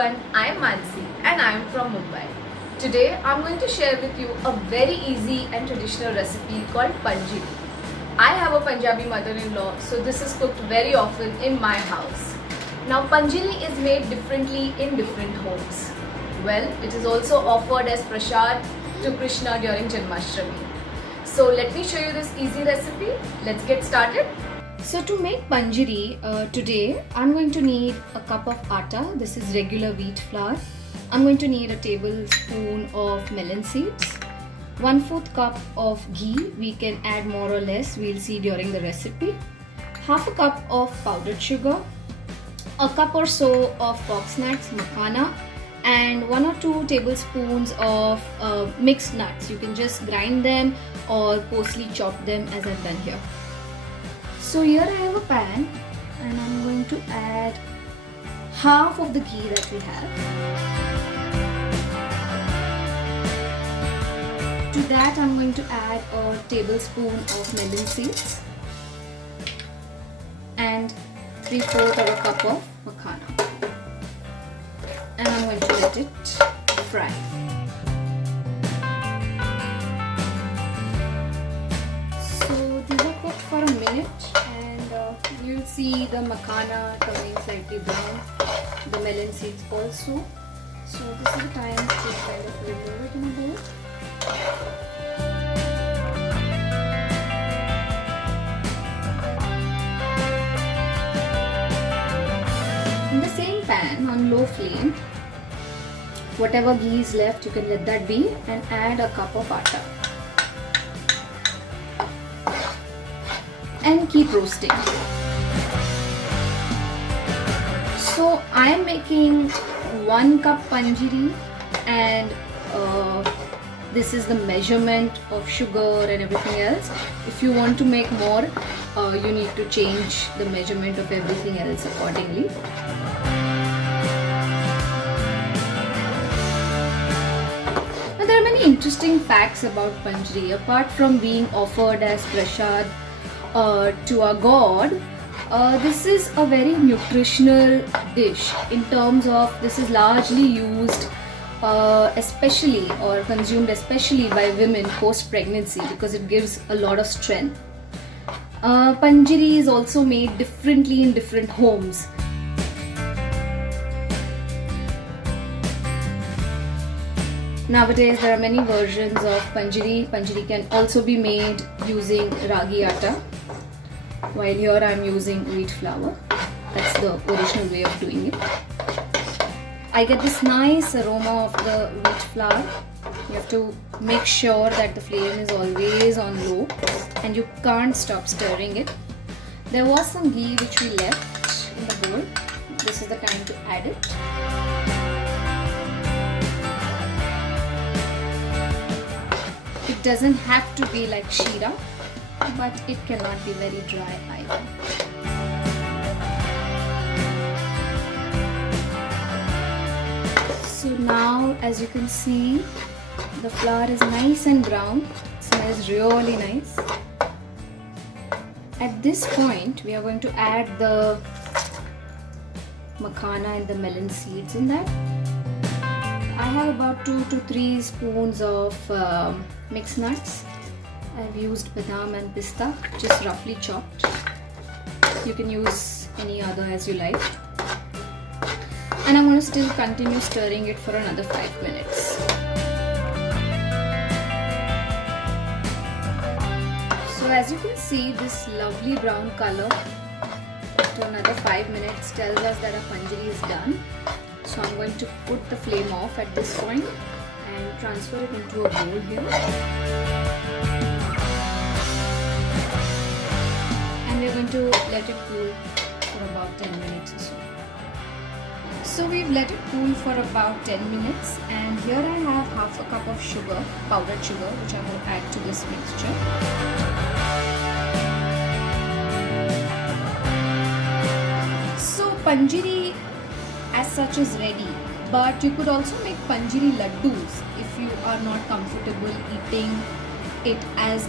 everyone, I am Mansi and I am from Mumbai. Today I am going to share with you a very easy and traditional recipe called Panjiri. I have a Punjabi mother-in-law, so this is cooked very often in my house. Now Panjiri is made differently in different homes. Well, it is also offered as prasad to Krishna during Janmashtami. So let me show you this easy recipe. Let's get started. So to make Panjiri, today I'm going to need a cup of atta. This is regular wheat flour. I'm going to need a tablespoon of melon seeds, 1/4 cup of ghee. We can add more or less, we'll see during the recipe. Half a cup of powdered sugar, a cup or so of fox nuts, makhana, and 1 or 2 tablespoons of mixed nuts. You can just grind them or coarsely chop them as I've done here. So here I have a pan and I'm going to add half of the ghee that we have. To that I'm going to add a tablespoon of melon seeds and 3/4 of a cup of makhana. And I'm going to let it fry. So these are cooked for a minute and you'll see the makhana turning slightly brown, the melon seeds also. So this is the time to kind of remove it in a bowl. In the same pan on low flame, whatever ghee is left, you can let that be and add a cup of atta. And keep roasting. So I am making 1 cup panjiri and this is the measurement of sugar and everything else. If you want to make more, you need to change the measurement of everything else accordingly. Now there are many interesting facts about Panjiri. Apart from being offered as prasad to our god, this is a very nutritional dish in terms of this is largely used especially or consumed especially by women post pregnancy because it gives a lot of strength. Panjiri is also made differently in different homes. Nowadays there are many versions of Panjiri. Panjiri can also be made using ragi atta, while here I am using wheat flour. That's the original way of doing it. I get this nice aroma of the wheat flour. You have to make sure that the flame is always on low and you can't stop stirring it. There was some ghee which we left in the bowl. This is the time to add it. It doesn't have to be like sheera, but it cannot be very dry either. So now, as you can see, the flour is nice and brown. It smells really nice. At this point, we are going to add the makhana and the melon seeds in that. I have about 2 to 3 spoons of mixed nuts. I've used badam and pista, just roughly chopped. You can use any other as you like. And I'm going to still continue stirring it for another 5 minutes. So as you can see, this lovely brown color after another 5 minutes tells us that our panjiri is done. So I'm going to put the flame off at this point and transfer it into a bowl here. And we're going to let it cool for about 10 minutes or so. So we've let it cool for about 10 minutes and here I have half a cup of sugar, powdered sugar, which I'm going to add to this mixture. So Panjiri as such is ready, but you could also make Panjiri laddus if you are not comfortable eating it as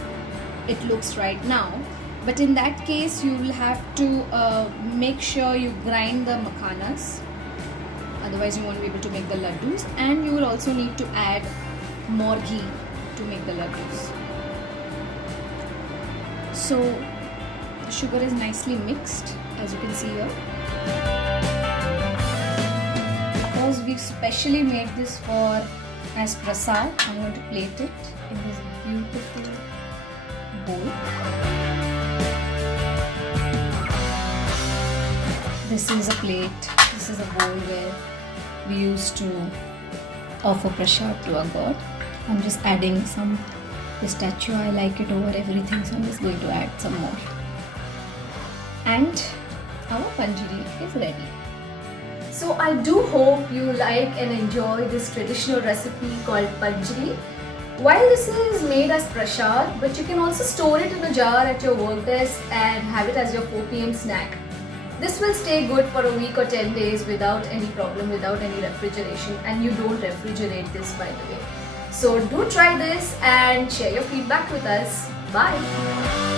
it looks right now. But in that case you will have to make sure you grind the makhanas, otherwise you won't be able to make the laddus, and you will also need to add more ghee to make the laddus. So the sugar is nicely mixed, as you can see here. Because we've specially made this for as prasad, I'm going to plate it in this beautiful bowl. This is a plate, this is a bowl where we used to offer prasad to our god. I'm just adding some pistachio, I like it over everything, so I'm just going to add some more. And our Panjiri is ready. So I do hope you like and enjoy this traditional recipe called Panjiri. While this is made as prasad, but you can also store it in a jar at your work desk and have it as your 4 p.m. snack. This will stay good for a week or 10 days without any problem, without any refrigeration, and you don't refrigerate this, by the way. So do try this and share your feedback with us. Bye!